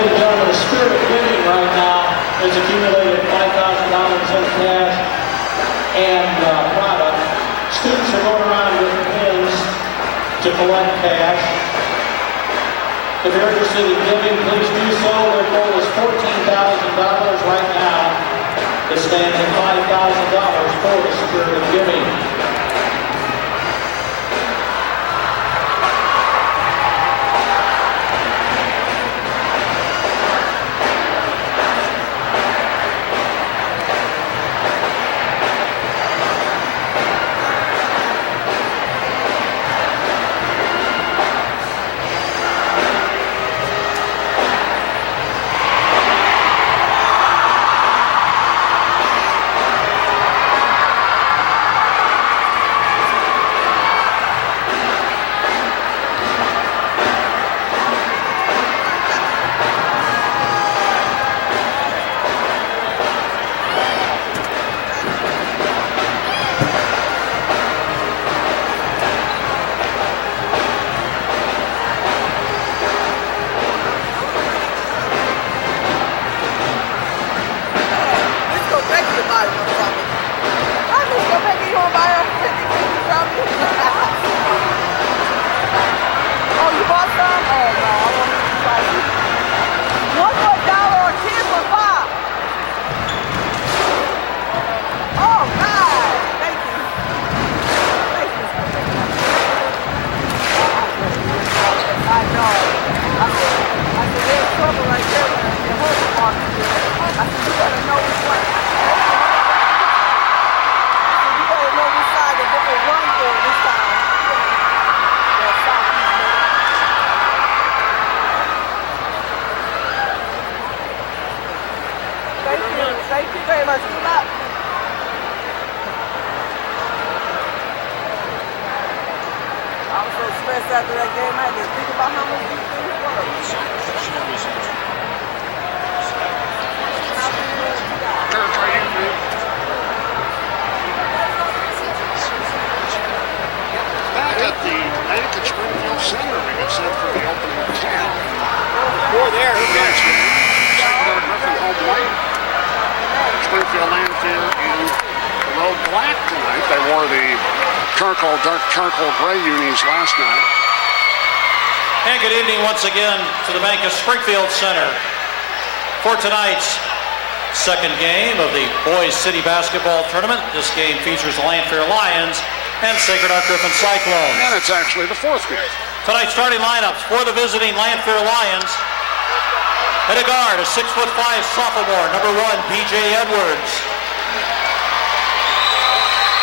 ladies and gentlemen, the spirit of giving right now has accumulated $5,000 in cash and product. Students are going around with pins to collect cash. If you're interested in giving, please do so. Their goal is $14,000 right now. It stands at $5,000 for the spirit of giving. After that game, I just think about how much these things were. Back at the bank at Springfield Center, we get set for the opening tap. Boy, there, next game. Secondary Griffin home white. Springfield Lanphier in the road black tonight. They wore the dark charcoal gray unis last night. And good evening once again to the Bank of Springfield Center for tonight's second game of the Boys City Basketball Tournament. This game features the Lanphier Lions and Sacred Heart Griffin Cyclones. And it's actually the fourth game. Tonight's starting lineups for the visiting Lanphier Lions. At a guard, a 6'5" sophomore, number 1, P.J. Edwards.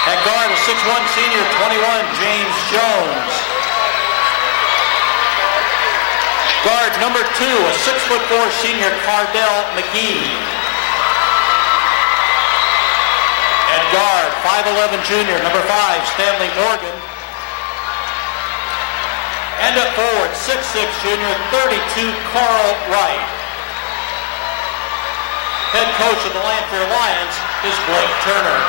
At guard, a 6'1" senior, 21, James Jones. Guard number 2, a 6'4" senior, Cardell McGee. At guard, 5'11" junior, number 5, Stanley Morgan. And at forward, 6'6" junior, 32, Carl Wright. Head coach of the Lanphier Lions is Blake Turner.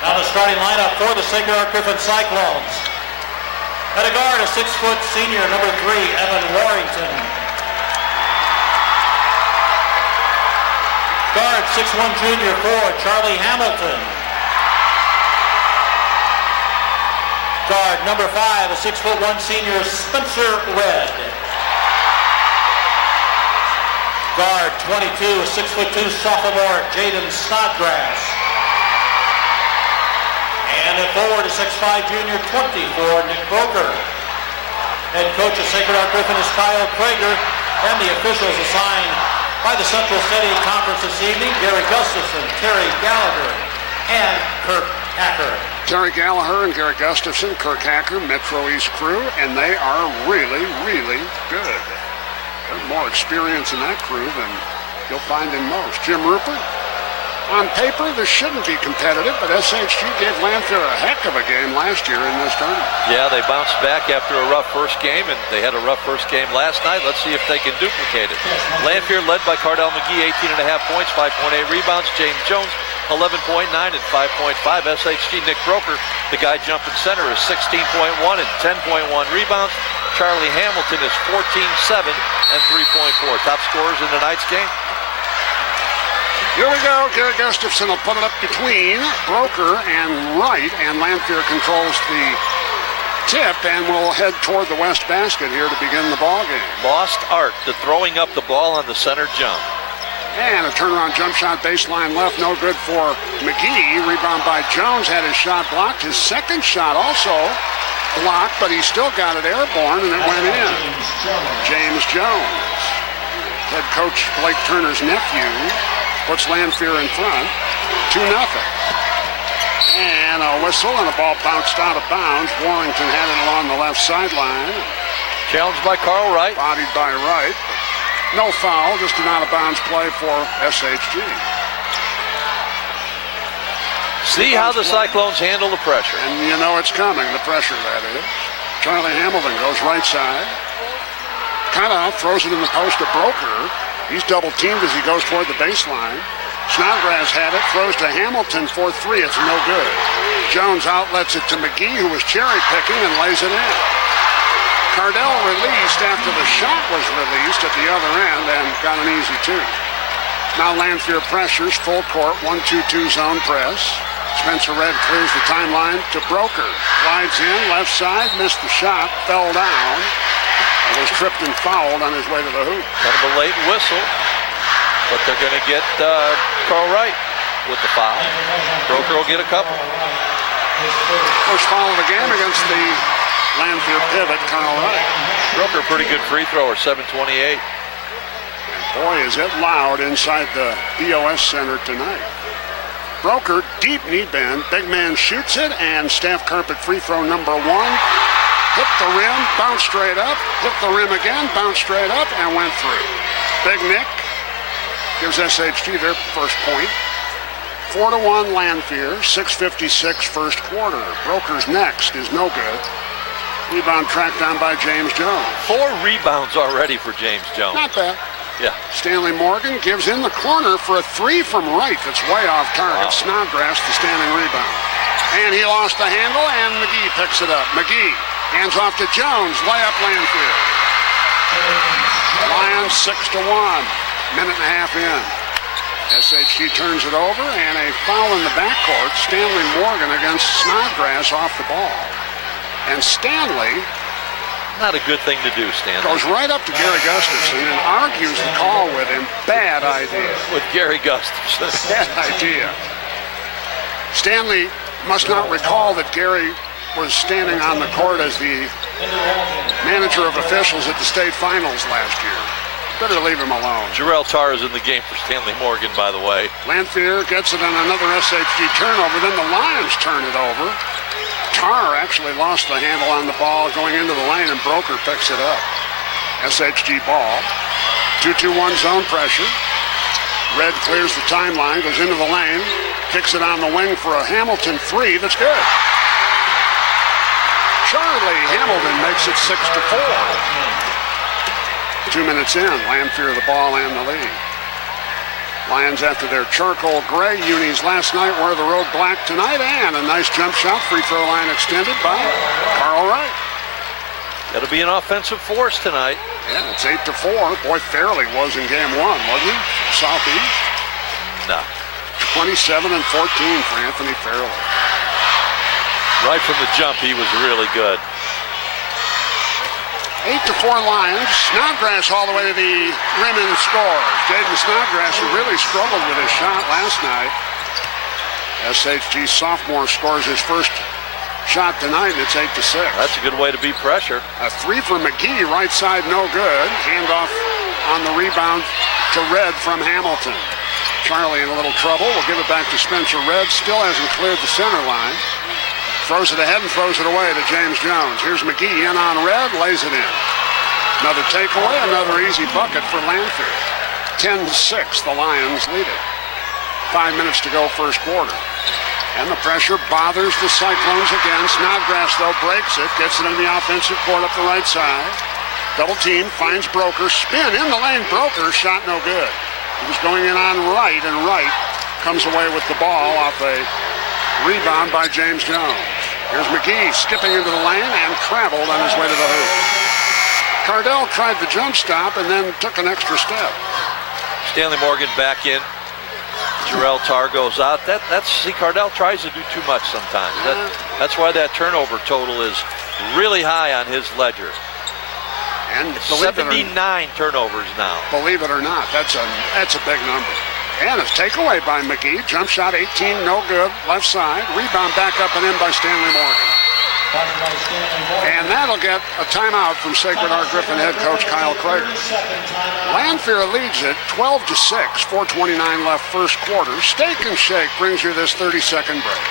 Now the starting lineup for the Sacred Heart Griffin Cyclones. At a guard, a 6' senior, number 3, Evan Warrington. Guard, 6'1" junior, 4, Charlie Hamilton. Guard, number 5, a 6'1" senior, Spencer Red. Guard, 22, a 6'2" sophomore, Jaden Snodgrass. And at forward, a 6'5" junior, 24, Nick Broker. Head coach of Sacred Heart Griffin is Kyle Prager, and the officials assigned by the Central City Conference this evening, Gary Gustafson, Terry Gallagher, and Kirk Hacker. Terry Gallagher and Gary Gustafson, Kirk Hacker, Metro East crew, and they are really, really good. There's more experience in that crew than you'll find in most. Jim Rupert, on paper, this shouldn't be competitive, but SHG gave Lanphier a heck of a game last year in this tournament. Yeah, they bounced back after a rough first game, and they had a rough first game last night. Let's see if they can duplicate it. Lanphier led by Cardell McGee, 18.5 points, 5.8 rebounds. James Jones, 11.9 and 5.5. SHG Nick Broker, the guy jumping center, is 16.1 and 10.1 rebounds. Charlie Hamilton is 14.7 and 3.4. Top scorers in tonight's game. Here we go. Gary Gustafson will put it up between Broker and Wright, and Lanphier controls the tip, and we'll head toward the west basket here to begin the ball game. Lost art to throwing up the ball on the center jump. And a turnaround jump shot baseline left, no good for McGee. Rebound by Jones, had his shot blocked. His second shot also blocked, but he still got it airborne, and it went in. James Jones, head coach Blake Turner's nephew, puts Lanphier in front, 2-0. And a whistle, and the ball bounced out of bounds. Warrington had it along the left sideline. Challenged by Carl Wright. Bodied by Wright. No foul, just an out-of-bounds play for SHG. See how the Cyclones handle the pressure. And you know it's coming, the pressure, that is. Charlie Hamilton goes right side. Kind of throws it in the post to Broker. He's double-teamed as he goes toward the baseline. Snodgrass had it, throws to Hamilton for three. It's no good. Jones outlets it to McGee, who was cherry-picking, and lays it in. Cardell released after the shot was released at the other end and got an easy two. Now Lanphier pressures, full court, 1-2-2 zone press. Spencer Red clears the timeline to Broker. Glides in, left side, missed the shot, fell down. And was tripped and fouled on his way to the hoop. Kind of a late whistle, but they're going to get Carl Wright with the foul. Broker will get a couple. First foul of the game against the Lanphier pivot, Carl Wright. Broker, pretty good free thrower, 7.28. Boy, is it loud inside the BOS Center tonight. Broker, deep knee bend, big man shoots it, and Staff Carpet free throw number one. Hit the rim, bounced straight up, hit the rim again, bounced straight up, and went through. Big Nick gives SHG their first point. 4-1 Lanphier, 6:56 first quarter. Broker's next is no good. Rebound tracked down by James Jones. 4 rebounds already for James Jones. Not bad. Yeah. Stanley Morgan gives in the corner for a three from Wright that's way off target. Wow. Snodgrass, the standing rebound. And he lost the handle, and McGee picks it up. McGee hands off to Jones, layup Lanphier. Lions 6-1, minute and a half in. SHG turns it over, and a foul in the backcourt. Stanley Morgan against Snodgrass off the ball. And Stanley Not a good thing to do, Stanley. goes right up to Gary Gustafson and argues the call with him. Bad idea. With Gary Gustafson. Bad idea. Stanley must not recall that Gary was standing on the court as the manager of officials at the state finals last year. Better leave him alone. Jarrell Tarr is in the game for Stanley Morgan, by the way. Lanphier gets it on another SHG turnover. Then the Lions turn it over. Tarr actually lost the handle on the ball going into the lane, and Broker picks it up. SHG ball. 2-2-1 zone pressure. Red clears the timeline, goes into the lane, kicks it on the wing for a Hamilton three. That's good. Charlie Hamilton makes it 6-4. 2 minutes in, Lanphier the ball and the lead. Lions, after their charcoal gray unis last night, wear the road black tonight, and a nice jump shot, free throw line extended by Carl Wright. It'll be an offensive force tonight. Yeah, it's 8-4. Boy, Fairley was in game one, wasn't he? Southeast. No. 27 and 14 for Anthony Fairley. Right from the jump, he was really good. 8-4 Lions. Snodgrass all the way to the rim and scores. Jaden Snodgrass, who really struggled with his shot last night. SHG sophomore scores his first shot tonight, and it's 8-6. That's a good way to beat pressure. A three for McGee, right side, no good. Handoff on the rebound to Red from Hamilton. Charlie in a little trouble. We'll give it back to Spencer Red. Still hasn't cleared the center line. Throws it ahead and throws it away to James Jones. Here's McGee in on Red, lays it in. Another takeaway, another easy bucket for Lanphier. 10-6, the Lions lead it. 5 minutes to go first quarter. And the pressure bothers the Cyclones again. Snodgrass, though, breaks it, gets it in the offensive court up the right side. Double team, finds Broker, spin in the lane. Broker, shot no good. He was going in on Wright, and Wright comes away with the ball off a rebound by James Jones. Here's McGee skipping into the lane and traveled on his way to the hoop. Cardell tried the jump stop and then took an extra step. Stanley Morgan back in. Jarrell Tarr goes out. See, Cardell tries to do too much sometimes. That's why that turnover total is really high on his ledger. And 79 turnovers now. Believe it or not, that's a big number. And a takeaway by McGee. Jump shot 18, no good. Left side. Rebound back up and in by Stanley Morgan. And that'll get a timeout from Sacred Heart Griffin head coach Kyle Krager. Lanphier leads it 12-6, 4:29 left first quarter. Steak and Shake brings you this 30-second break.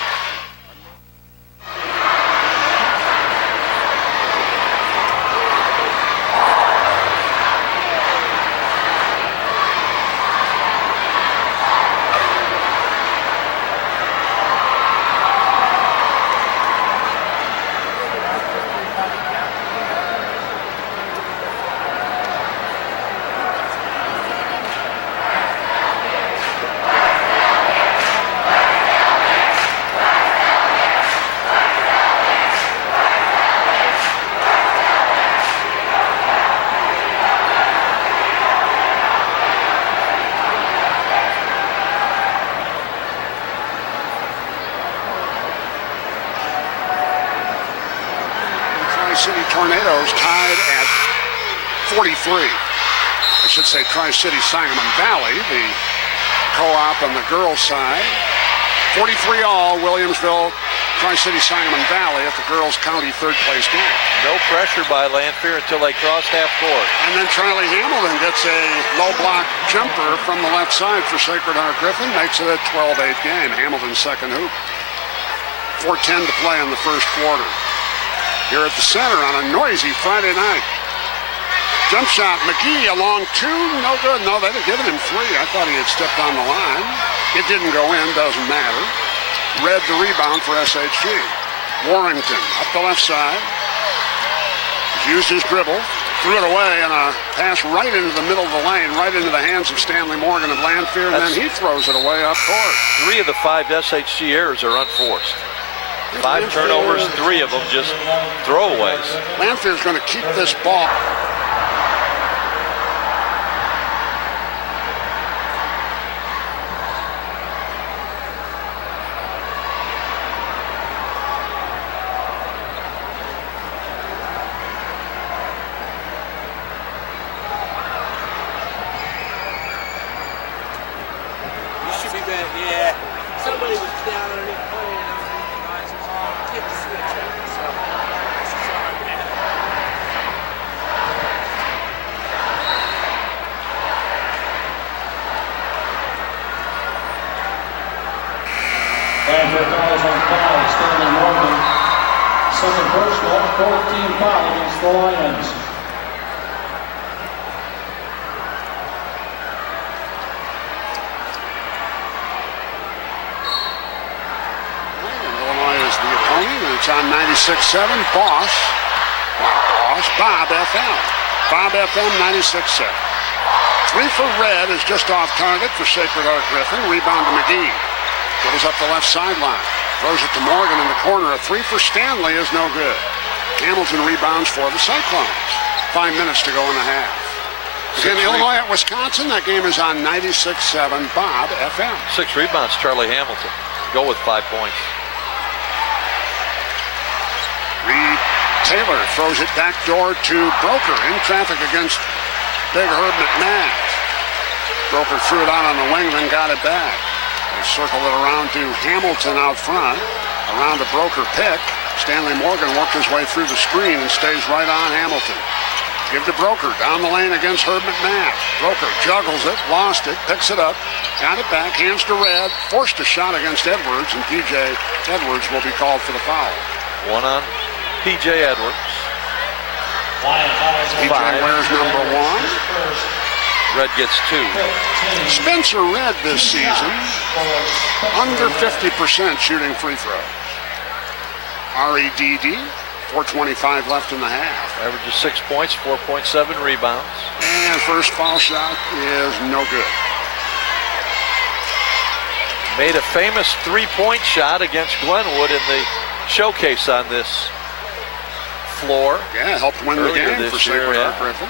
Tri-City Tornadoes tied at 43. I should say Tri-City Sangamon Valley, the co-op on the girls' side. 43 all, Williamsville, Tri-City Sangamon Valley at the girls' county third place game. No pressure by Lanphier until they crossed half court. And then Charlie Hamilton gets a low block jumper from the left side for Sacred Heart Griffin, makes it a 12-8 game. Hamilton's second hoop. 4:10 to play in the first quarter. Here at the center on a noisy Friday night. Jump shot, McGee along two, no good. No, they'd have given him three. I thought he had stepped on the line. It didn't go in, doesn't matter. Red the rebound for SHG. Warrington up the left side. Used his dribble, threw it away, and a pass right into the middle of the lane, right into the hands of Stanley Morgan of Lanphier, and then he throws it away up court. 3 of the 5 SHG errors are unforced. 5 turnovers, 3 of them just throwaways. Lanphier's going to keep this ball. You should be back, yeah. Somebody was down underneath playing. Take the switch. So, sorry, man. Lanphier calls on foul. Stanley Morgan, second personal, 14 foul against the Lions. Illinois is the opponent, and it's on 96.7. Bob FM. Bob FM 96.7. 3 for Red is just off target for Sacred Heart Griffin. Rebound to McGee. Goes up the left sideline. Throws it to Morgan in the corner. A 3 for Stanley is no good. Hamilton rebounds for the Cyclones. 5 minutes to go in the half. Again, Illinois at Wisconsin. That game is on 96.7 Bob FM. 6 rebounds, Charlie Hamilton. Go with 5 points. Reed Taylor throws it back door to Broker in traffic against Big Herb McMahon. Broker threw it out on the wing, then got it back. They circle it around to Hamilton out front. Around to Broker pick. Stanley Morgan worked his way through the screen and stays right on Hamilton. Give to Broker, down the lane against Herb McMahon. Broker juggles it, lost it, picks it up, got it back, hands to Red, forced a shot against Edwards, and P.J. Edwards will be called for the foul. 1 on P.J. Edwards. P.J. wears number 1. Red gets 2. Spencer Red this season, under 50% shooting free throws. REDD, 4:25 left in the half. Averages 6 points, 4.7 rebounds. And first foul shot is no good. Made a famous three-point shot against Glenwood in the showcase on this floor. Yeah, helped win the Earlier game this for year, Sacred yeah. Heart Griffin.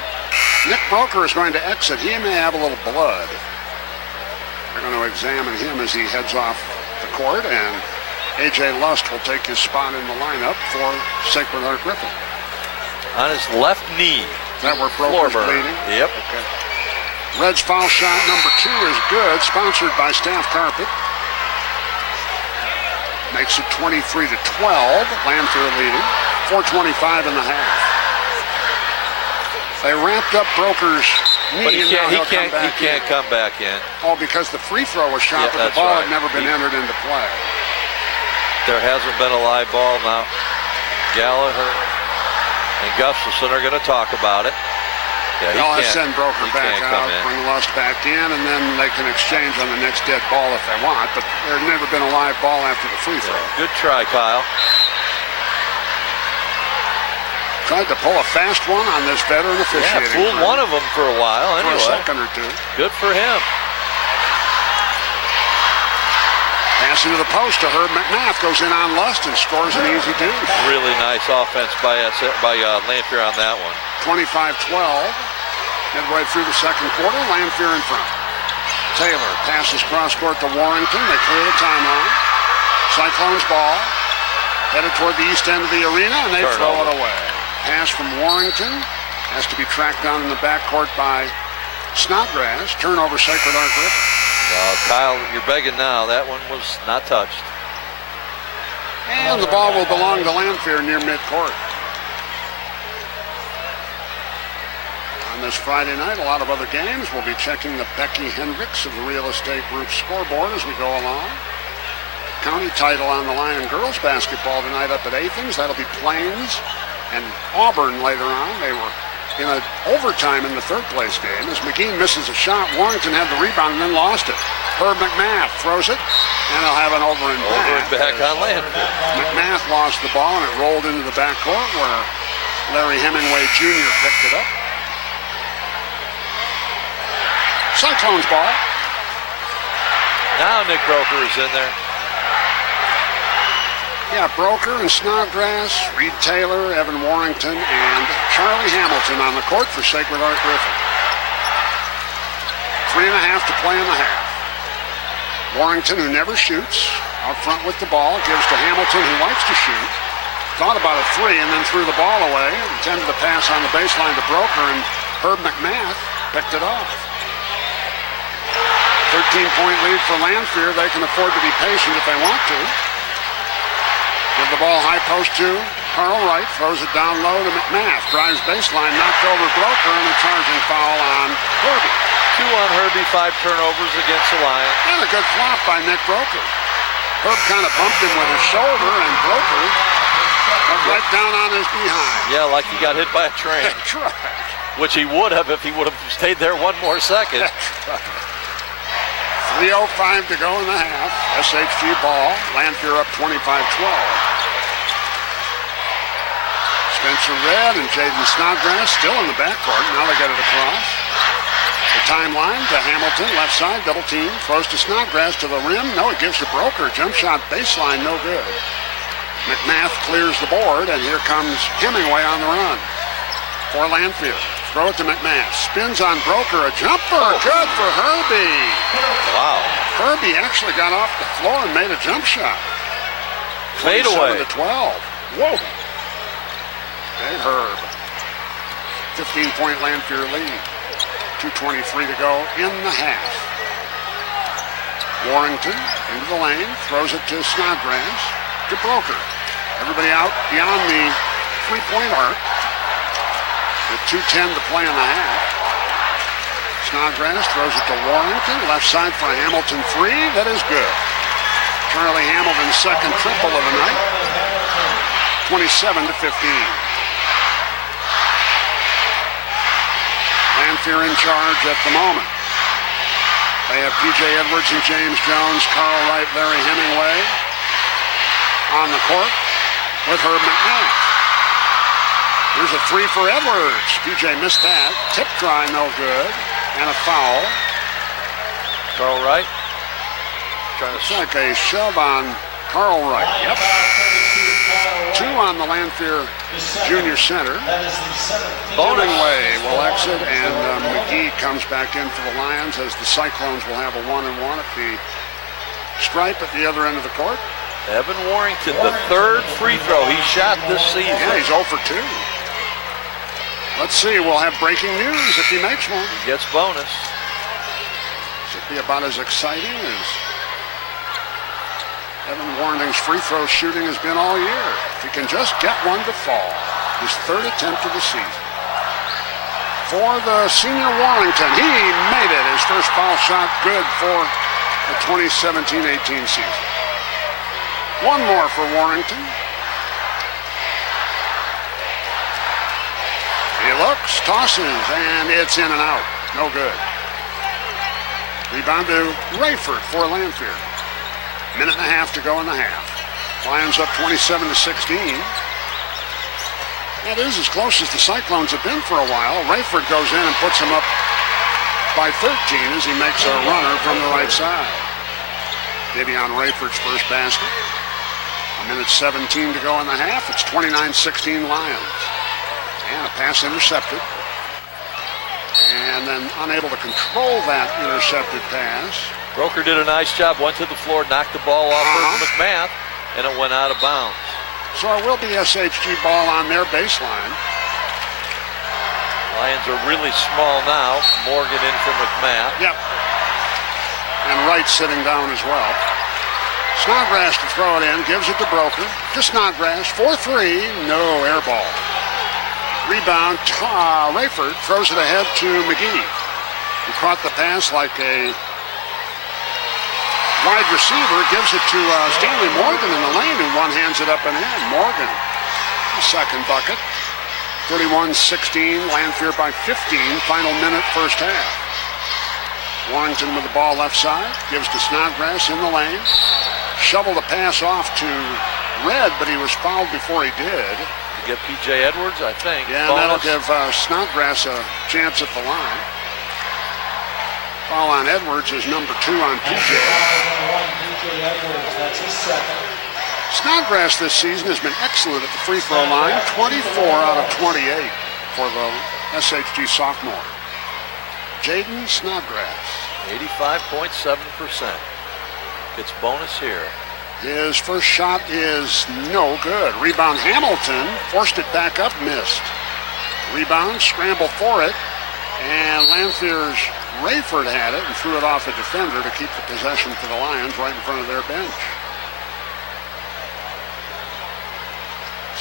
Nick Broker is going to exit. He may have a little blood. They're going to examine him as he heads off the court, and A.J. Lust will take his spot in the lineup for Sacred Heart Griffin. On his left knee. Is that where Floor Broker's burn. bleeding? Yep. Okay. Red's foul shot number 2 is good, sponsored by Staff Carpet. Makes it 23-12. Lanphier leading. 4:25 in the half. They ramped up Broker's knee, But he and now can't, he'll come back he can't in. come back in. Oh, because the free throw was shot, Yeah, but the that's ball right. had never been entered into play. There hasn't been a live ball now. Gallagher and Gustafson are going to talk about it. Yeah, he They'll can't, send Broker he back can't out, come in. bring Lust back in, and then they can exchange on the next dead ball if they want. But there's never been a live ball after the free throw. Yeah, good try, Kyle. Tried to pull a fast one on this veteran Yeah, officiating. fooled one of them for a while for a anyway. second or two. Good for him. Pass into the post to Herb McMath, goes in on Lust and scores an easy deuce. Really nice offense by Lanphier on that one. 25-12. Midway through the second quarter, Lanphier in front. Taylor passes cross court to Warrington. They clear the timeline. Cyclones ball. Headed toward the east end of the arena, and they throw it away. Pass from Warrington. Has to be tracked down in the backcourt by Snodgrass. Turnover, Sacred Heart Griffin. Kyle, you're begging now. That one was not touched. And the ball will belong to Lanphier near midcourt. On this Friday night, a lot of other games. We'll be checking the Becky Hendricks of the Real Estate Group scoreboard as we go along. County title on the line in girls basketball tonight up at Athens. That'll be Plains and Auburn later on. They were in an overtime in the third place game. As McGee misses a shot, Warrington had the rebound and then lost it. Herb McMath throws it, and they'll have an over and back on Lanphier. McMath lost the ball, and it rolled into the backcourt where Larry Hemingway Jr. picked it up. Cyclones ball. Now Nick Broker is in there. Yeah, Broker and Snodgrass, Reed Taylor, Evan Warrington, and Charlie Hamilton on the court for Sacred Heart Griffin. 3.5 to play in the half. Warrington, who never shoots, out front with the ball, gives to Hamilton, who likes to shoot. Thought about a three and then threw the ball away. Intended to pass on the baseline to Broker, and Herb McMath picked it off. 13-point lead for Lanphier. They can afford to be patient if they want to. Give the ball high post to Carl Wright. Throws it down low to McMath. Drives baseline, knocked over Broker, and a charging foul on Herbie. 2 on Herbie, 5 turnovers against the Lions. And a good flop by Nick Broker. Herb kind of bumped him with his shoulder, and Broker went right down on his behind. Yeah, like he got hit by a train. That's right. Which he would have if he would have stayed there one more second. That's right. 3:05 to go in the half. SHG ball. Lanphier up 25-12. Spencer Red and Jaden Snodgrass still in the backcourt. Now they get it across. The timeline to Hamilton, left side, double team. Throws to Snodgrass to the rim. No, it gives to Broker. Jump shot baseline, no good. McMath clears the board, and here comes Hemingway on the run for Lanphier. Throw it to McMath. Spins on Broker. A jumper. Good for Herbie. Wow. Herbie actually got off the floor and made a jump shot. Fade away. 27-12. Whoa. Big Herb. 15-point Lanphier lead. 2:23 to go in the half. Warrington into the lane. Throws it to Snodgrass. To Broker. Everybody out beyond the three-point arc. With 2:10 to play in the half. Snodgrass throws it to Warrington. Left side for a Hamilton three. That is good. Charlie Hamilton's second triple of the night. 27-15. Lanphier in charge at the moment. They have P.J. Edwards and James Jones, Carl Wright, Larry Hemingway on the court with Herb McMath. Here's a three for Edwards. P.J. missed that. Tip try, no good. And a foul. Carl Wright trying It's to. like a shove on Carl Wright. Yep. 2 on the Lanphier junior center. Bonus. Hemingway will exit, and McGee comes back in for the Lions as the Cyclones will have a 1-and-1 at the stripe at the other end of the court. Evan Warrington, the 3rd free throw he shot this season. Yeah, he's 0 for 2. Let's see, we'll have breaking news if he makes one. He gets bonus. Should be about as exciting as Evan Warrington's free throw shooting has been all year. If he can just get one to fall. His 3rd attempt of the season. For the senior Warrington, he made it. His first foul shot good for the 2017-18 season. One more for Warrington. He looks, tosses, and it's in and out. No good. Rebound to Rayford for Lanphier. Minute and a half to go in the half. Lions up 27-16. That is as close as the Cyclones have been for a while. Rayford goes in and puts them up by 13 as he makes a runner from the right side. Davion Rayford's first basket. A minute 17 to go in the half. It's 29-16 Lions. And a pass intercepted. And then unable to control that intercepted pass. Broker did a nice job, went to the floor, knocked the ball off of McMath, and it went out of bounds. So it will be SHG ball on their baseline. Lions are really small now. Morgan in for McMath. Yep. And Wright sitting down as well. Snodgrass to throw it in, gives it to Broker. To Snodgrass, 4-3, no air ball. Rebound, Rayford throws it ahead to McGee, who caught the pass like a wide receiver, gives it to Stanley Morgan in the lane, who one-hands it up and in. Morgan, the second bucket. 31-16, Lanphier by 15, final minute, first half. Warrington with the ball left side, gives to Snodgrass in the lane. Shoveled a pass off to Red, but he was fouled before he did. You get P.J. Edwards, I think. Yeah, and that'll give Snodgrass a chance at the line. Foul on Edwards is number 2 on P.J. That's his second. Snodgrass this season has been excellent at the free throw line, 24 out of 28 for the SHG sophomore. Jaden Snodgrass. 85.7%. Gets bonus here. His first shot is no good. Rebound Hamilton, forced it back up, missed. Rebound, scramble for it, and Lanphier's Rayford had it and threw it off a defender to keep the possession for the Lions right in front of their bench.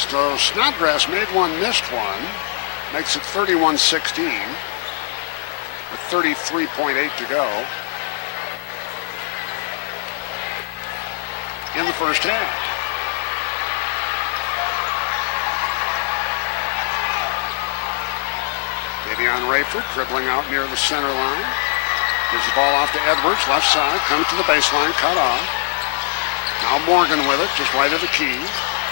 So Snodgrass made one, missed one, makes it 31-16 with 33.8 to go in the first half. Davion Rayford dribbling out near the center line. Gives the ball off to Edwards, left side, comes to the baseline, cut off. Now Morgan with it, just right of the key.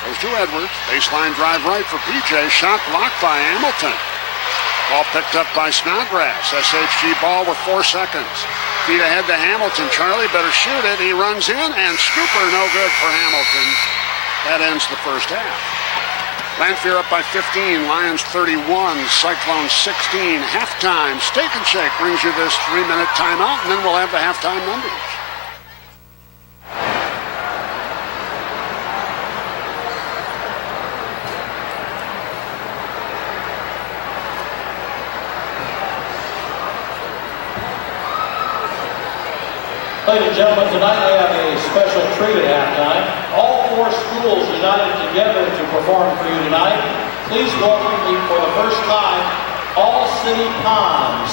Goes to Edwards, baseline drive right for PJ, shot blocked by Hamilton. Ball picked up by Snodgrass. SHG ball with 4 seconds. Feed ahead to Hamilton. Charlie better shoot it. He runs in, and scooper no good for Hamilton. That ends the first half. Lanphier up by 15, Lions 31, Cyclones 16. Halftime, Steak and Shake brings you this 3-minute timeout, and then we'll have the halftime numbers. Ladies and gentlemen, tonight we have a special treat at halftime. All 4 schools united together to perform for you tonight. Please welcome me for the first time, All City Palms.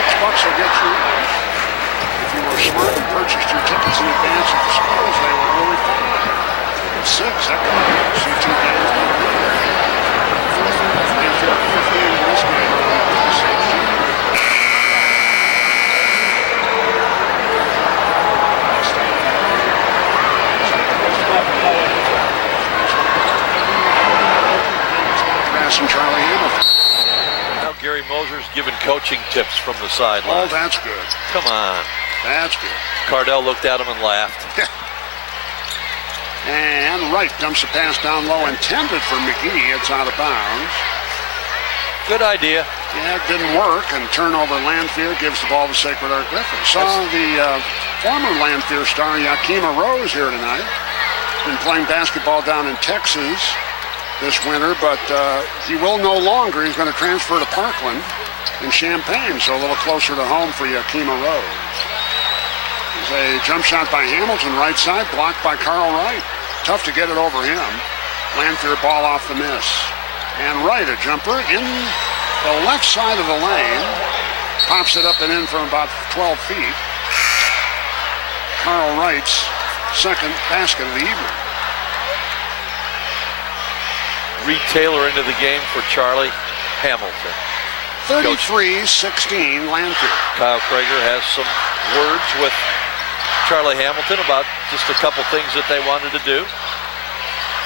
$6 will get you in. If you were smart and purchased your tickets in advance of the schools, they were only $5. At 6, that could see 2 games. If you're 15 in this game on SHG. And Charlie Hamilton. Now Gary Moser's giving coaching tips from the sideline. Oh, that's good. Come on. That's good. Cardell looked at him and laughed. And Wright dumps a pass down low, intended for McGee. It's out of bounds. Good idea. Yeah, it didn't work, and turnover. Lanphier gives the ball to Sacred Heart Griffin. Saw the former Lanphier star, Yakima Rose, here tonight. Been playing basketball down in Texas this winter, but he will no longer. He's going to transfer to Parkland in Champaign, so a little closer to home for Yakima Rose. There's a jump shot by Hamilton, right side, blocked by Carl Wright. Tough to get it over him. Lanphier ball off the miss. And Wright, a jumper in the left side of the lane. Pops it up and in from about 12 feet. Carl Wright's second basket of the evening. Reed Taylor into the game for Charlie Hamilton. 33-16 Lanphier. Kyle Prager has some words with Charlie Hamilton about just a couple things that they wanted to do.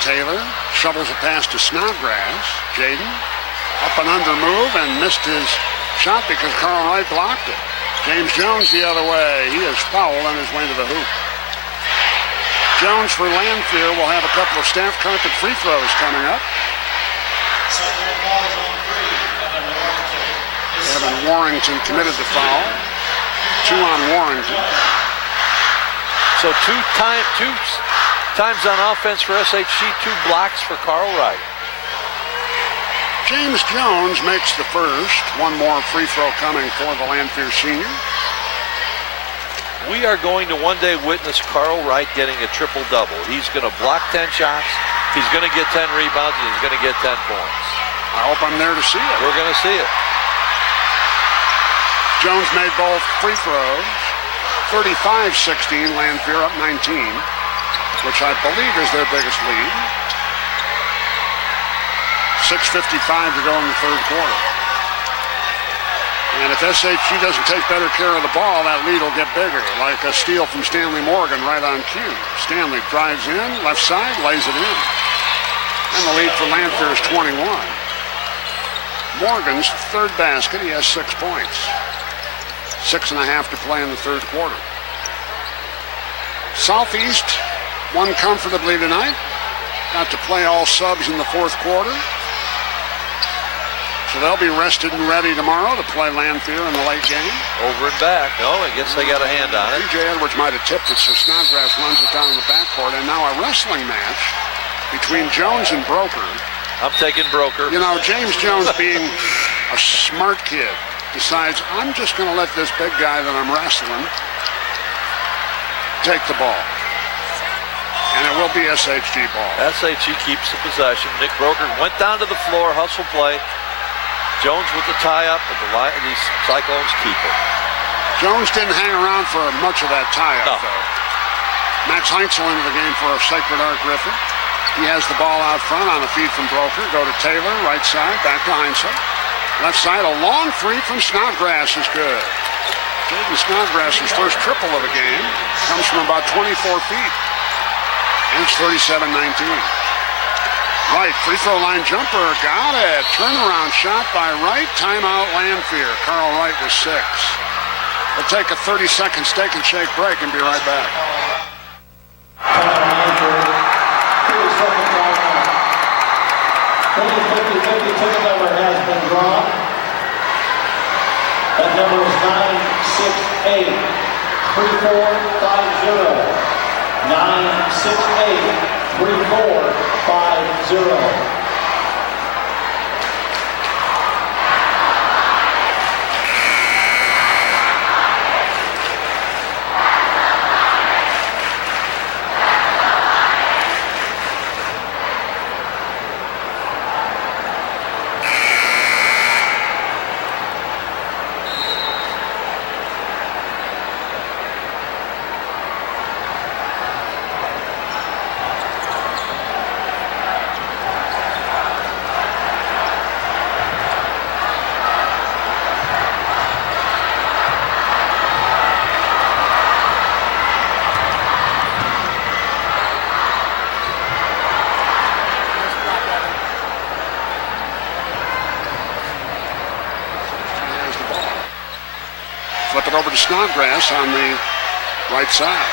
Taylor shovels a pass to Snodgrass. Jaden up and under move and missed his shot because Carl Wright blocked it. James Jones the other way. He is fouled on his way to the hoop. Jones for Lanphier will have a couple of staff carpet free throws coming up. Evan Warrington committed the foul. 2 on Warrington. So two times on offense for SHG, 2 blocks for Carl Wright. James Jones makes the first. 1 more free throw coming for the Lanphier senior. We are going to one day witness Carl Wright getting a triple-double. He's going to block 10 shots, he's going to get 10 rebounds, and he's going to get 10 points. I hope I'm there to see it. We're going to see it. Jones made both free throws. 35-16, Lanphier up 19, which I believe is their biggest lead. 6:55 to go in the third quarter. And if SHG doesn't take better care of the ball, that lead will get bigger, like a steal from Stanley Morgan right on cue. Stanley drives in, left side, lays it in. And the lead for Lanphier is 21. Morgan's third basket, he has 6 points. 6.5 to play in the third quarter. Southeast won comfortably tonight. Got to play all subs in the fourth quarter. So they'll be rested and ready tomorrow to play Lanphier in the late game. Over and back. No, I guess they got a hand on it. T.J. Edwards might have tipped it, so Snodgrass runs it down in the backcourt. And now a wrestling match between Jones and Broker. I'm taking Broker. You know, James Jones, being a smart kid, decides, I'm just going to let this big guy that I'm wrestling take the ball. And it will be SHG ball. SHG keeps the possession. Nick Broker went down to the floor, hustle play. Jones with the tie-up, but these Cyclones keep it. Jones didn't hang around for much of that tie-up, though. Max Heinzel into the game for a Sacred Heart Griffin. He has the ball out front on a feed from Broker. Go to Taylor, right side, back to Heinzel. Left side, a long three from Snodgrass is good. Jaden Snodgrass' first triple of the game comes from about 24 feet. And it's 37-19. Wright, free throw line jumper, got it. Turnaround shot by Wright. Timeout Lanphier. Carl Wright with 6. We'll take a 30-second steak and shake break and be right back. Ticket number has been drawn. That number is 968 3450. 968 3450. Flip it over to Snodgrass on the right side.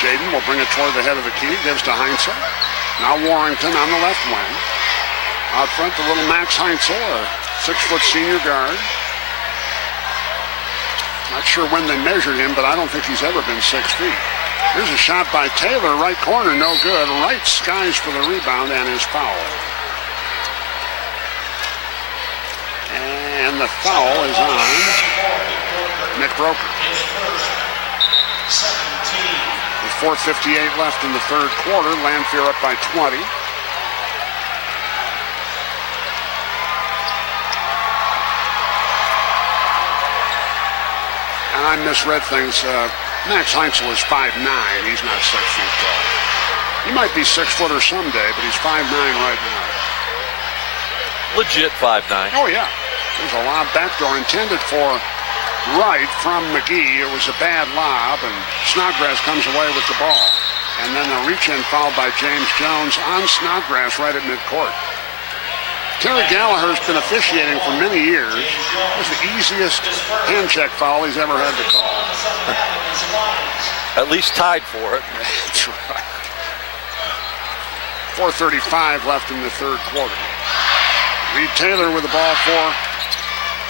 Jaden will bring it toward the head of the key, gives to Heinzel. Now Warrington on the left wing. Out front, the little Max Heinzel, a 6-foot senior guard. Not sure when they measured him, but I don't think he's ever been 6 feet. Here's a shot by Taylor, right corner, no good. Wright skies for the rebound and is fouled. And the foul is on Nick Broker. With 4:58 left in the third quarter, Lanphier up by 20. And I misread things. Max Heinzel is 5'9". He's not 6 feet tall. He might be 6-footer someday, but he's 5'9" right now. Legit 5'9". Oh, yeah. There's a lob backdoor intended for Wright from McGee. It was a bad lob, and Snodgrass comes away with the ball. And then a reach-in foul by James Jones on Snodgrass right at midcourt. Terry Gallagher's been officiating for many years. It was the easiest hand check foul he's ever had to call. At least tied for it. That's right. 4:35 left in the third quarter. Reed Taylor with the ball for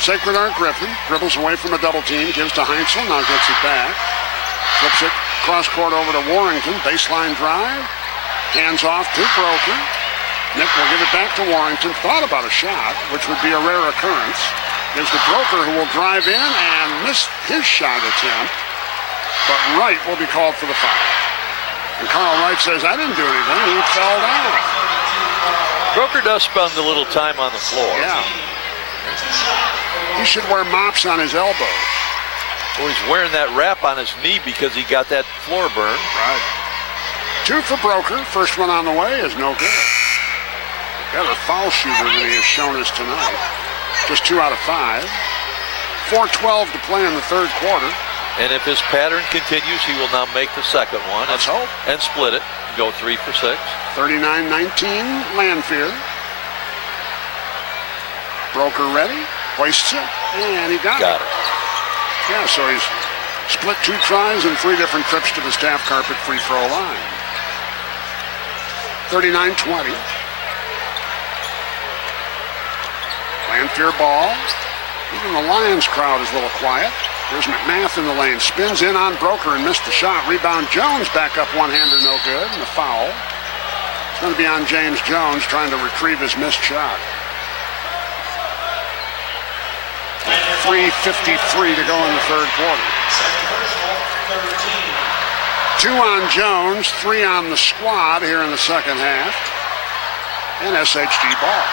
Sacred Heart Griffin. Dribbles away from a double team, gives to Heinzel, now gets it back. Flips it cross court over to Warrington. Baseline drive. Hands off to Broker. Nick will give it back to Warrington. Thought about a shot, which would be a rare occurrence. Gives to Broker, who will drive in and miss his shot attempt. But Wright will be called for the foul. And Carl Wright says, I didn't do anything. He fell down. Broker does spend a little time on the floor. Yeah. He should wear mops on his elbows. Well, he's wearing that wrap on his knee because he got that floor burn. Right. 2 for Broker. First one on the way is no good. Better foul shooter than he has shown us tonight. Just 2 out of 5. 4:12 to play in the third quarter. And if his pattern continues, he will now make the second one. Let's hope. And split it. Go 3 for 6. 39-19, Lanphier. Broker ready. Hoists it. And he got it. Yeah, so he's split 2 tries and 3 different trips to the staff carpet free throw line. 39-20. Lanphier ball. Even the Lions crowd is a little quiet. Here's McMath in the lane. Spins in on Broker and missed the shot. Rebound Jones, back up one-hander, no good. And the foul. It's going to be on James Jones trying to retrieve his missed shot. 3:53 to go in the third quarter. 2 on Jones, 3 on the squad here in the second half. And SHG ball.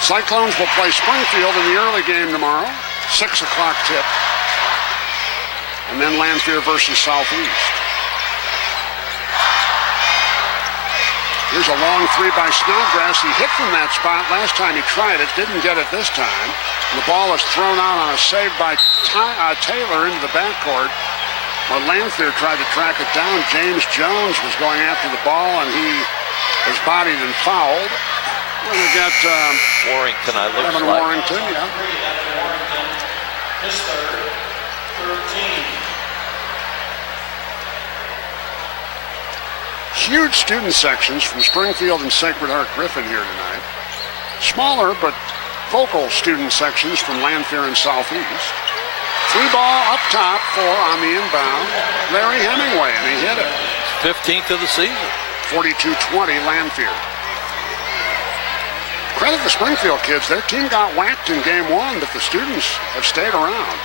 Cyclones will play Springfield in the early game tomorrow. 6 o'clock tip. And then Lanphier versus Southeast. Here's a long 3 by Snodgrass. He hit from that spot last time he tried it. Didn't get it this time. And the ball is thrown out on a save by Taylor into the backcourt. Where Lanphier tried to track it down. James Jones was going after the ball and he was bodied and fouled. We're going to get Warrington, I look Evan like. Warrington, yeah. His third, 13. Huge student sections from Springfield and Sacred Heart Griffin here tonight. Smaller but vocal student sections from Lanphier and Southeast. 3 ball up top, 4 on the inbound. Larry Hemingway, and he hit it. 15th of the season. 42-20 Lanphier. Credit the Springfield kids. Their team got whacked in game 1, but the students have stayed around.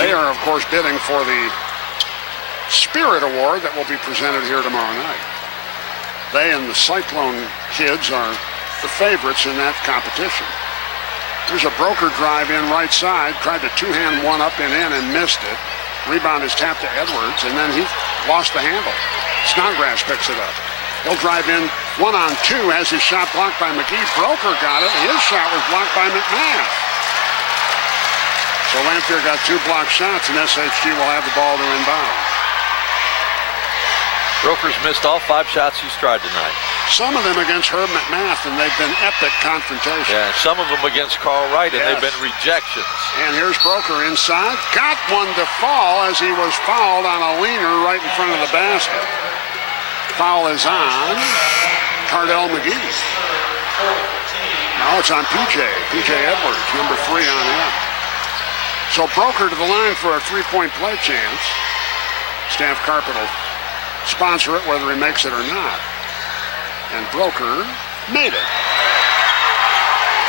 They are, of course, bidding for the Spirit Award that will be presented here tomorrow night. They and the Cyclone kids are the favorites in that competition. There's a Broker drive in right side, tried to 2-hand one up and in and missed it. Rebound is tapped to Edwards, and then he lost the handle. Snodgrass picks it up. He'll drive in 1-on-2, has his shot blocked by McGee. Broker got it. His shot was blocked by McMath. So Lanphier got 2 blocked shots, and SHG will have the ball to inbound. Broker's missed all 5 shots he's tried tonight. Some of them against Herb McMath, and they've been epic confrontations. Yeah, some of them against Carl Wright, and Yes. they've been rejections. And here's Broker inside. Got one to fall as he was fouled on a leaner right in front of the basket. Foul is on Cardell McGee. Now it's on PJ Edwards, number 3 on him. So Broker to the line for a three-point play chance. Staff Carpet will sponsor it whether he makes it or not. And Broker made it.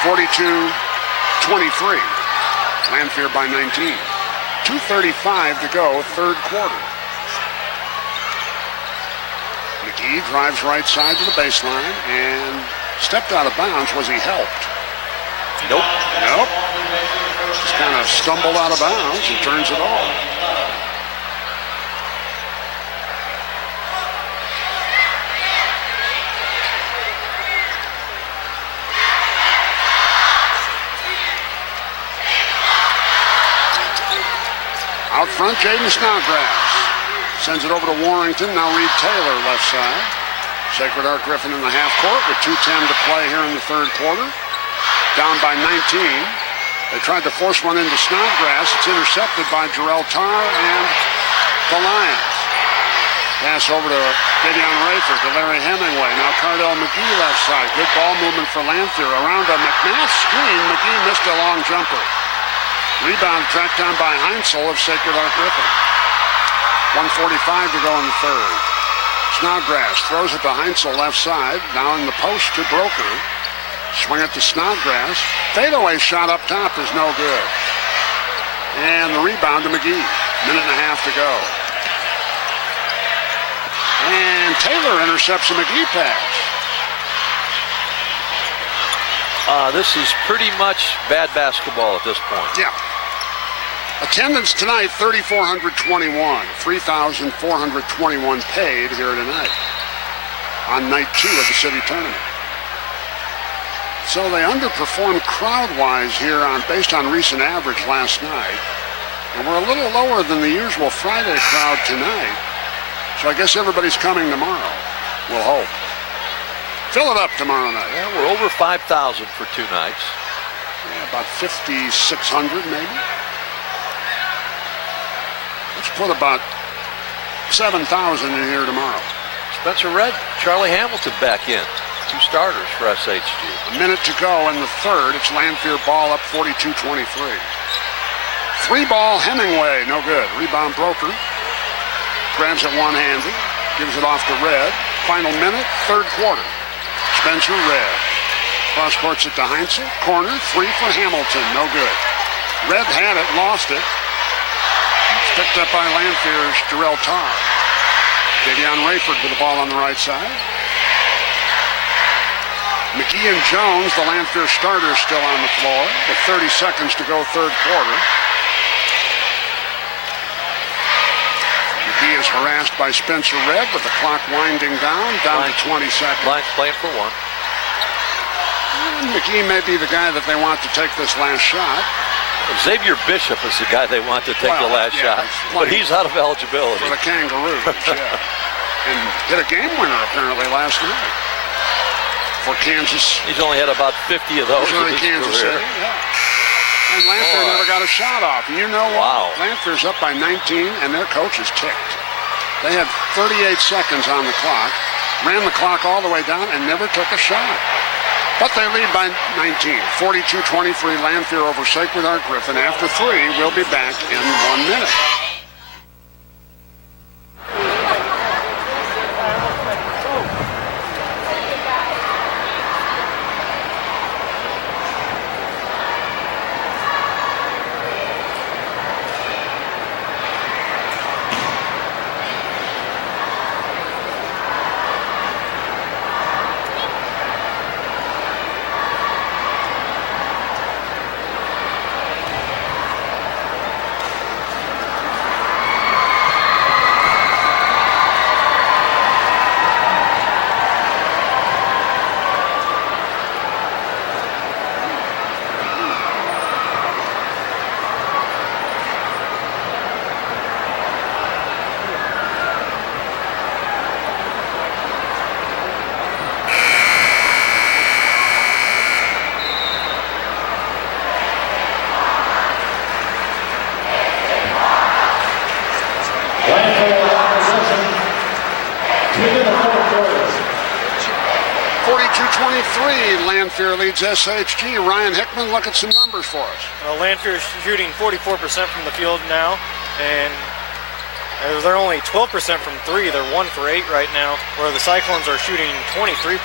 42-23. Lanphier by 19. 2:35 to go, third quarter. McGee drives right side to the baseline and stepped out of bounds. Was he helped? Nope. Nope. Just kind of stumbled out of bounds and turns it off. Out front, Jaden Snodgrass sends it over to Warrington. Now Reed Taylor left side. Sacred Heart Griffin in the half court with 2:10 to play here in the third quarter. Down by 19. They tried to force one into Snodgrass. It's intercepted by Jarrell Tarr and the Lions. Pass over to Gideon Rayford to Larry Hemingway. Now Cardell McGee left side. Good ball movement for Lanphier. Around a McMath screen. McGee missed a long jumper. Rebound tracked down by Heinzel of Sacred Heart Griffin. 1:45 to go in the third. Snodgrass throws it to Heinzel left side. Now in the post to Broker. Swing it to Snodgrass. Fadeaway shot up top is no good. And the rebound to McGee. Minute and a half to go. And Taylor intercepts a McGee pass. This is pretty much bad basketball at this point. Yeah. Attendance tonight, 3,421. 3,421 paid here tonight on night 2 of the city tournament. So they underperformed crowd-wise here based on recent average last night. And we're a little lower than the usual Friday crowd tonight. So I guess everybody's coming tomorrow. We'll hope. Fill it up tomorrow night. Yeah, we're over 5,000 for 2 nights. Yeah, about 5,600 maybe. Let's put about 7,000 in here tomorrow. Spencer Red, Charlie Hamilton back in. 2 starters for SHG. A minute to go in the third. It's Lanphier ball up 42-23. 3-ball Hemingway, no good. Rebound Broker. Grabs it one-handed. Gives it off to Red. Final minute, third quarter. Spencer Red. Cross courts it to Heinzel. Corner, 3 for Hamilton, no good. Red had it, lost it. It's picked up by Lanphier's Jarrell Tarr. Gideon Rayford with the ball on the right side. McGee and Jones, the Lanphier starters, still on the floor with 30 seconds to go third quarter. McGee is harassed by Spencer Red with the clock winding down to 20 seconds. Lions playing for 1. And McGee may be the guy that they want to take this last shot. Xavier Bishop is the guy they want to take the last shot, but he's out of eligibility. For the Kangaroos, yeah. And hit a game winner apparently last night for Kansas. He's only had about 50 of those in his Kansas career. City, yeah. And Lanphier never got a shot off. And you know what? Wow. Lanphier's up by 19, and their coach is ticked. They had 38 seconds on the clock, ran the clock all the way down, and never took a shot. But they lead by 19. 42-23, Lanphier over Sacred Heart Griffin. After 3, we'll be back in 1 minute. Lanphier leads SHG. Ryan Hickman, look at some numbers for us. Well, Lanphier is shooting 44% from the field now, and they're only 12% from three. They're 1 for 8 right now, where the Cyclones are shooting 23%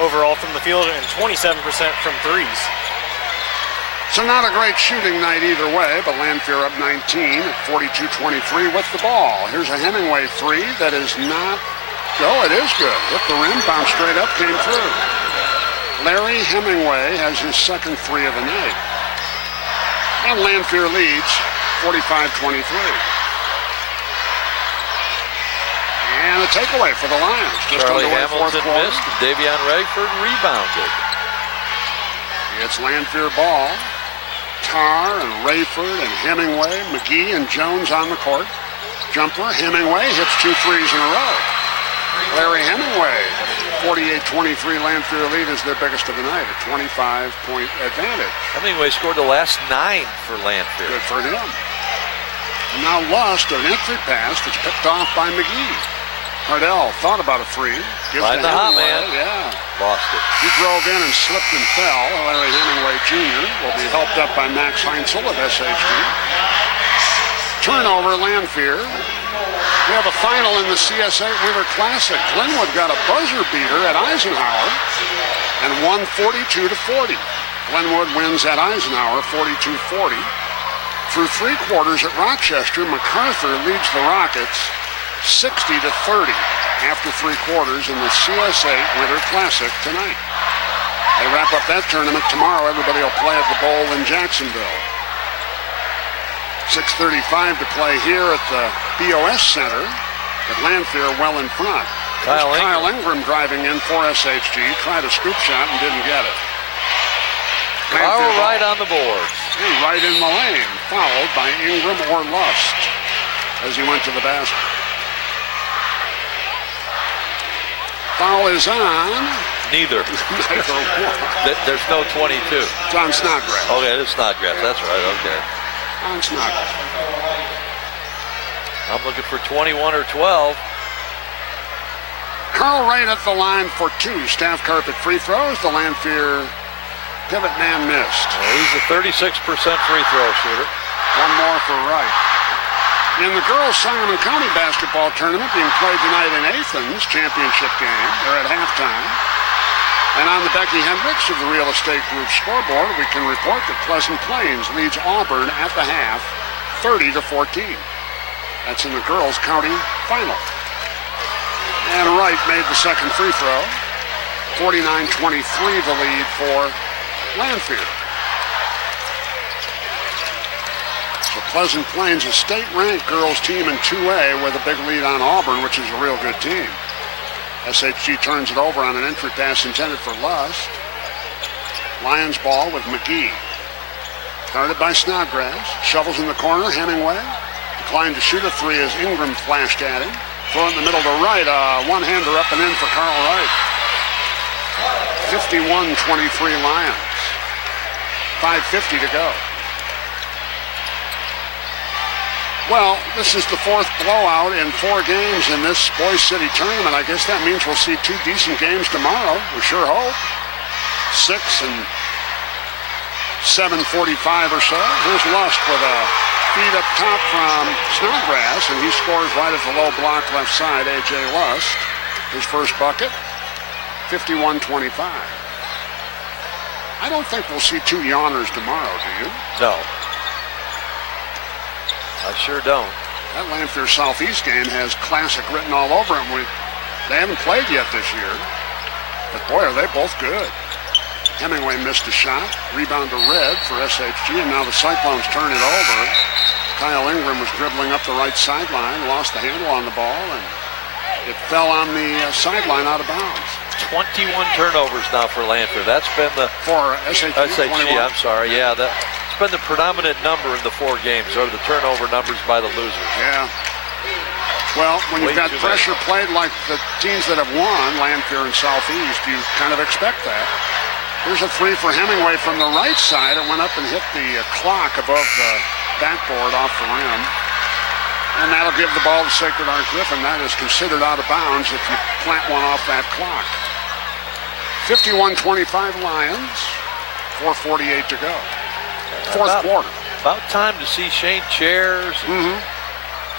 overall from the field and 27% from threes. So not a great shooting night either way, but Lanphier up 19 at 42-23 with the ball. Here's a Hemingway three that is not, oh, it is good. Hit the rim, bounced straight up, came through. Larry Hemingway has his second three of the night. And Lanphier leads 45-23. And a takeaway for the Lions. Just Charlie underway fourth Hamilton quarter. missed, and Davion Redford rebounded. It's Lanphier ball. Tarr and Rayford and Hemingway, McGee and Jones on the court. Jumper, Hemingway hits 2 threes in a row. Larry Hemingway, 48-23 Lanphier lead is their biggest of the night, a 25-point advantage. Hemingway scored the last 9 for Lanphier. Good for him. Now Lust, an entry pass that's picked off by McGee. Hardell thought about a three. Gives Find to the hot Hemingway. man. Yeah. Lost it. He drove in and slipped and fell. Larry Hemingway Jr. will be helped up by Max Heinzel of SHG. Turnover, Lanphier. We have a final in the CSA Winter Classic. Glenwood got a buzzer beater at Eisenhower and won 42-40. Glenwood wins at Eisenhower 42-40. Through 3 quarters at Rochester, MacArthur leads the Rockets 60-30 after 3 quarters in the CSA Winter Classic tonight. They wrap up that tournament tomorrow. Everybody will play at the Bowl in Jacksonville. 6:35 to play here at the BOS Center. At Lanphier well in front. Kyle Ingram driving in for SHG. Tried a scoop shot and didn't get it. Carl Lanphier Wright ball. on the boards. And right in the lane. Fouled by Ingram or Lust as he went to the basket. Foul is on. Neither. There's no 22. It's on Snodgrass. Okay, it's Snodgrass. That's right. Okay. On Snodgrass. I'm looking for 21 or 12. Carl Wright at the line for 2 staff carpet free throws. The Lanphier pivot man missed. Well, he's a 36% free throw shooter. One more for Wright. In the girls' Sangamon County basketball tournament being played tonight in Athens, championship game, they're at halftime. And on the Becky Hendricks of the Real Estate Group scoreboard, we can report that Pleasant Plains leads Auburn at the half, 30-14. That's in the girls' county final. And Wright made the second free throw. 49-23 the lead for Lanphier. So Pleasant Plains, a state-ranked girls team in 2A with a big lead on Auburn, which is a real good team. SHG turns it over on an entry pass intended for Lust. Lions ball with McGee. Guarded by Snodgrass. Shovels in the corner, Hemingway. Declined to shoot a three as Ingram flashed at him. Throw it in the middle to Wright. One-hander up and in for Carl Wright. 51-23 Lions. 5:50 to go. Well, this is the 4th blowout in 4 games in this Boys City tournament. I guess that means we'll see 2 decent games tomorrow. We sure hope. 6 and 7:45 or so. Here's Lust with a feed up top from Snodgrass, and he scores right at the low block left side. A.J. Lust, his first bucket, 51-25. I don't think we'll see 2 yawners tomorrow, do you? No. I sure don't. That Lanphier Southeast game has classic written all over them. They haven't played yet this year, but boy, are they both good. Hemingway missed a shot. Rebound to Red for SHG, and now the Cyclones turn it over. Kyle Ingram was dribbling up the right sideline, lost the handle on the ball, and it fell on the sideline out of bounds. 21 turnovers now for Lanphier. That's been the... For SHG, I'm sorry. Yeah, that's been the predominant number in the 4 games, or the turnover numbers by the losers. Yeah. Well, when you've Way got too pressure played like the teams that have won, Lanphier and Southeast, you kind of expect that. Here's a three for Hemingway from the right side. It went up and hit the clock above the backboard off the rim. And that'll give the ball to Sacred Heart Griffin. That is considered out of bounds if you plant one off that clock. 51-25 Lions. 4:48 to go. Fourth quarter. About time to see Shane Chairs and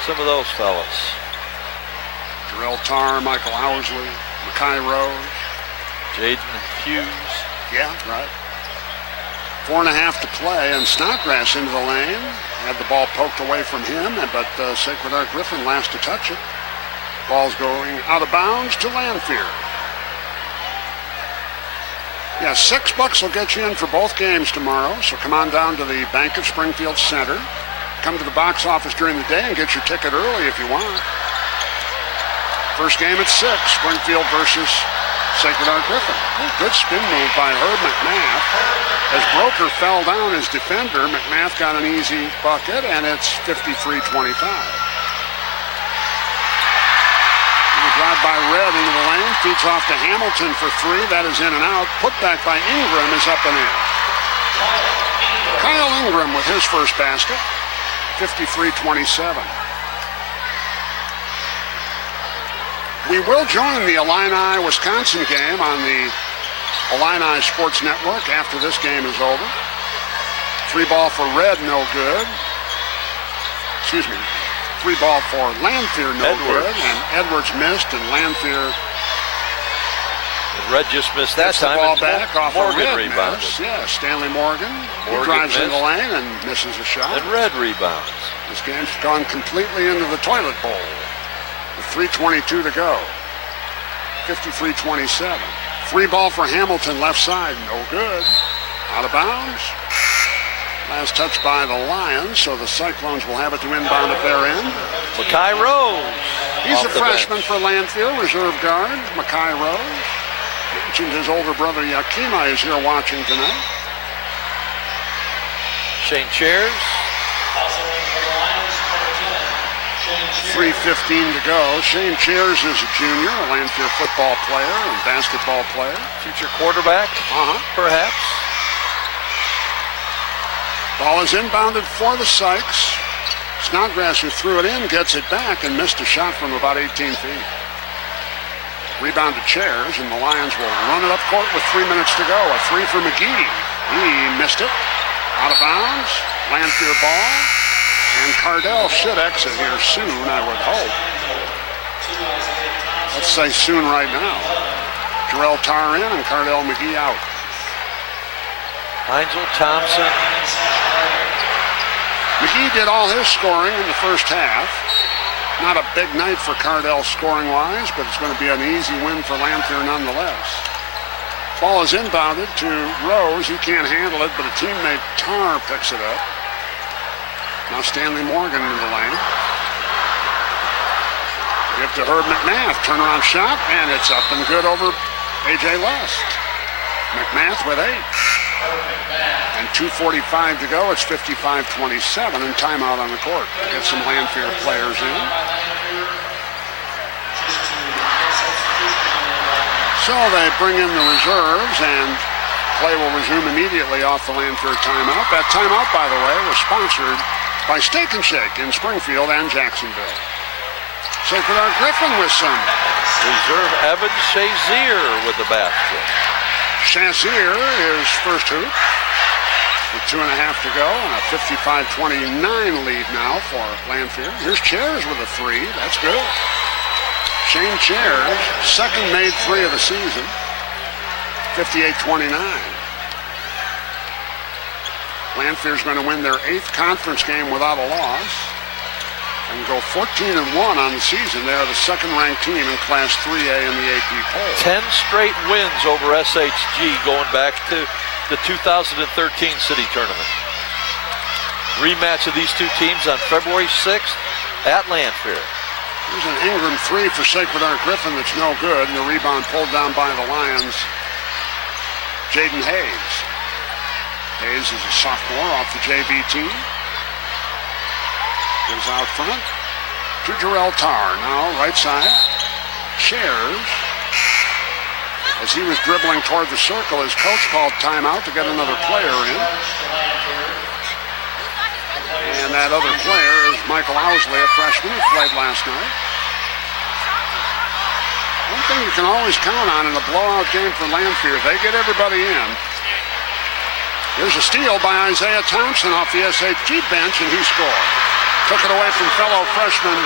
some of those fellas. Jarrell Tarr, Michael Owsley, Mackay Rose. Jaden Hughes. Yeah, right. 4.5 to play, and Snodgrass into the lane. Had the ball poked away from him, but Sacred Heart Griffin last to touch it. Ball's going out of bounds to Lanphier. Yeah, $6 will get you in for both games tomorrow, so come on down to the Bank of Springfield Center. Come to the box office during the day and get your ticket early if you want. First game at 6, Springfield versus Sacred Heart Griffin. Good spin move by Herb McMath. As Broker fell down as defender, McMath got an easy bucket, and it's 53-25. Drive by Red into the lane, feeds off to Hamilton for 3. That is in and out. Put back by Ingram is up and in. Kyle Ingram with his first basket, 53-27. We will join the Illini-Wisconsin game on the Illini Sports Network after this game is over. 3 ball for Red, no good. Excuse me. 3 ball for Lanphier, no good, and Edwards missed, and Lanphier. And Red just missed that gets time. The ball back off Morgan a Red rebounded. miss. Yeah, Stanley Morgan. He Morgan drives in missed. the lane and misses a shot. And Red rebounds. This game's gone completely into the toilet bowl. With 3:22 to go. 53-27. 3 ball for Hamilton, left side, no good. Out of bounds. Last touch by the Lions, so the Cyclones will have it to inbound at their end. Mackay Rose. He's off a the freshman bench. for Lanphier, reserve guard. Mackay Rose. Mentioned his older brother Yakima is here watching tonight. Shane Chairs. 3:15 to go. Shane Chairs is a junior, a Lanphier football player and basketball player. Future quarterback, perhaps. Ball is inbounded for the Sykes. Snodgrass, who threw it in, gets it back and missed a shot from about 18 feet. Rebound to Chairs, and the Lions will run it up court with 3 minutes to go. A 3 for McGee. He missed it. Out of bounds. Lanphier ball. And Cardell should exit here soon, I would hope. Let's say soon right now. Jarrell Tarr in and Cardell McGee out. Heinzel, Thompson. McGee did all his scoring in the first half. Not a big night for Cardell scoring-wise, but it's going to be an easy win for Lanphier nonetheless. Ball is inbounded to Rose. He can't handle it, but a teammate, Tarr, picks it up. Now Stanley Morgan in the lane. Give to Herb McMath. Turnaround shot, and it's up and good over A.J. Lest. McMath with 8. And 2:45 to go. It's 55-27 and timeout on the court. Get some Lanphier players in. So they bring in the reserves, and play will resume immediately off the Lanphier timeout. That timeout, by the way, was sponsored by Steak and Shake in Springfield and Jacksonville. Sacred Heart Griffin with some. Reserve Evan Shazier with the basket. Shazier is first hoop with 2.5 to go, and a 55-29 lead now for Lanphier. Here's Chairs with a 3. That's good. Shane Chairs, second made 3 of the season. 58-29. Lanphier's going to win their 8th conference game without a loss and go 14-1 on the season. They are the second-ranked team in Class 3A in the AP poll. 10 straight wins over SHG going back to the 2013 city tournament. Rematch of these two teams on February 6th at Lanphier. There's an Ingram 3 for Sacred Heart Griffin that's no good, and the rebound pulled down by the Lions. Jaden Hayes. Hayes is a sophomore off the JV team. Goes out front to Jarrell Tarr. Now right side. Chairs. As he was dribbling toward the circle, his coach called timeout to get another player in. And that other player is Michael Owsley, a freshman who played last night. thing you can always count on in a blowout game for Lanphier. They get everybody in. Here's a steal by Isaiah Thompson off the SHG bench, and he scored. Took it away from fellow freshman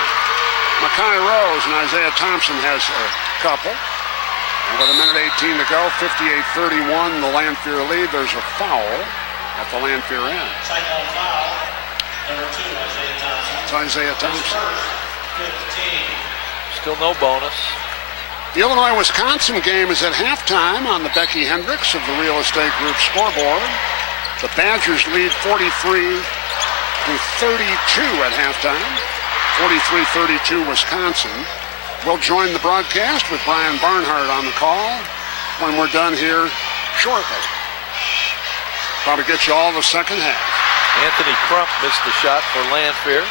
Makai Rose, and Isaiah Thompson has a couple. And with a minute 18 to go, 58-31, the Lanphier lead. There's a foul at the Lanphier end. Cyclone foul, number 2, Isaiah Thompson. It's Isaiah Thompson. First, 15. Still no bonus. The Illinois-Wisconsin game is at halftime on the Becky Hendricks of the Real Estate Group scoreboard. The Badgers lead 43-32 at halftime. 43-32 Wisconsin. We'll join the broadcast with Brian Barnhart on the call when we're done here shortly. Probably get you all the second half. Anthony Crump missed the shot for Lanphier.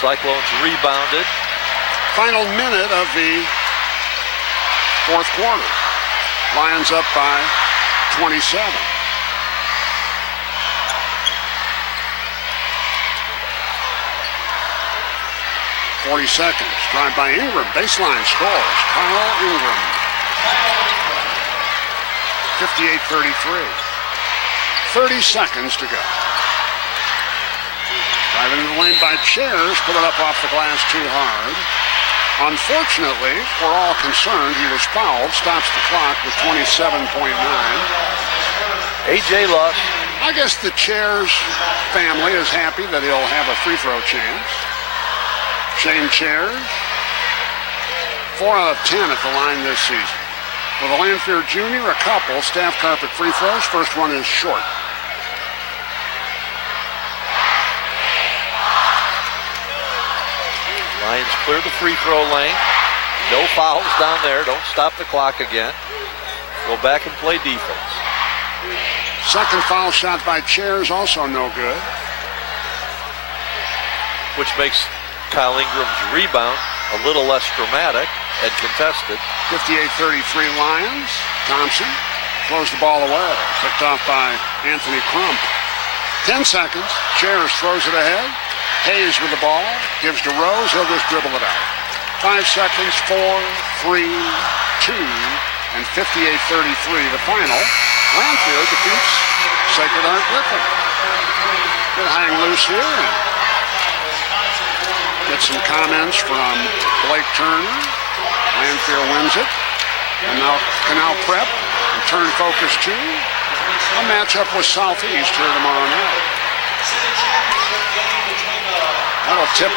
Cyclones rebounded. Final minute of the fourth quarter. Lions up by 27. 40 seconds. Drive by Ingram. Baseline scores. Kyle Ingram. 58-33. 30 seconds to go. Driving in the lane by Chairs. Put it up off the glass too hard. Unfortunately, we're all concerned he was fouled. Stops the clock with 27.9. A.J. Luss. I guess the Chairs family is happy that he'll have a free throw chance. Shane Chairs, 4 out of 10 at the line this season. For the Lanphier Junior, a couple staff carpet free throws. First one is short. Lions clear the free throw lane. No fouls down there. Don't stop the clock again. Go back and play defense. Second foul shot by Chairs, also no good. Which makes Kyle Ingram's rebound a little less dramatic and contested. 58-33 Lions. Thompson throws the ball away. Picked off by Anthony Crump. 10 seconds. Chairs throws it ahead. Hayes with the ball. Gives to Rose. He'll just dribble it out. 5 seconds. 4, 3, 2, and 58-33 the final. Lanphier defeats Sacred Heart Griffin. Bit hang loose here. Get some comments from Blake Turner. Lanphier wins it. And now Canal Prep and Turn Focus 2. A matchup with Southeast here tomorrow night. That'll tip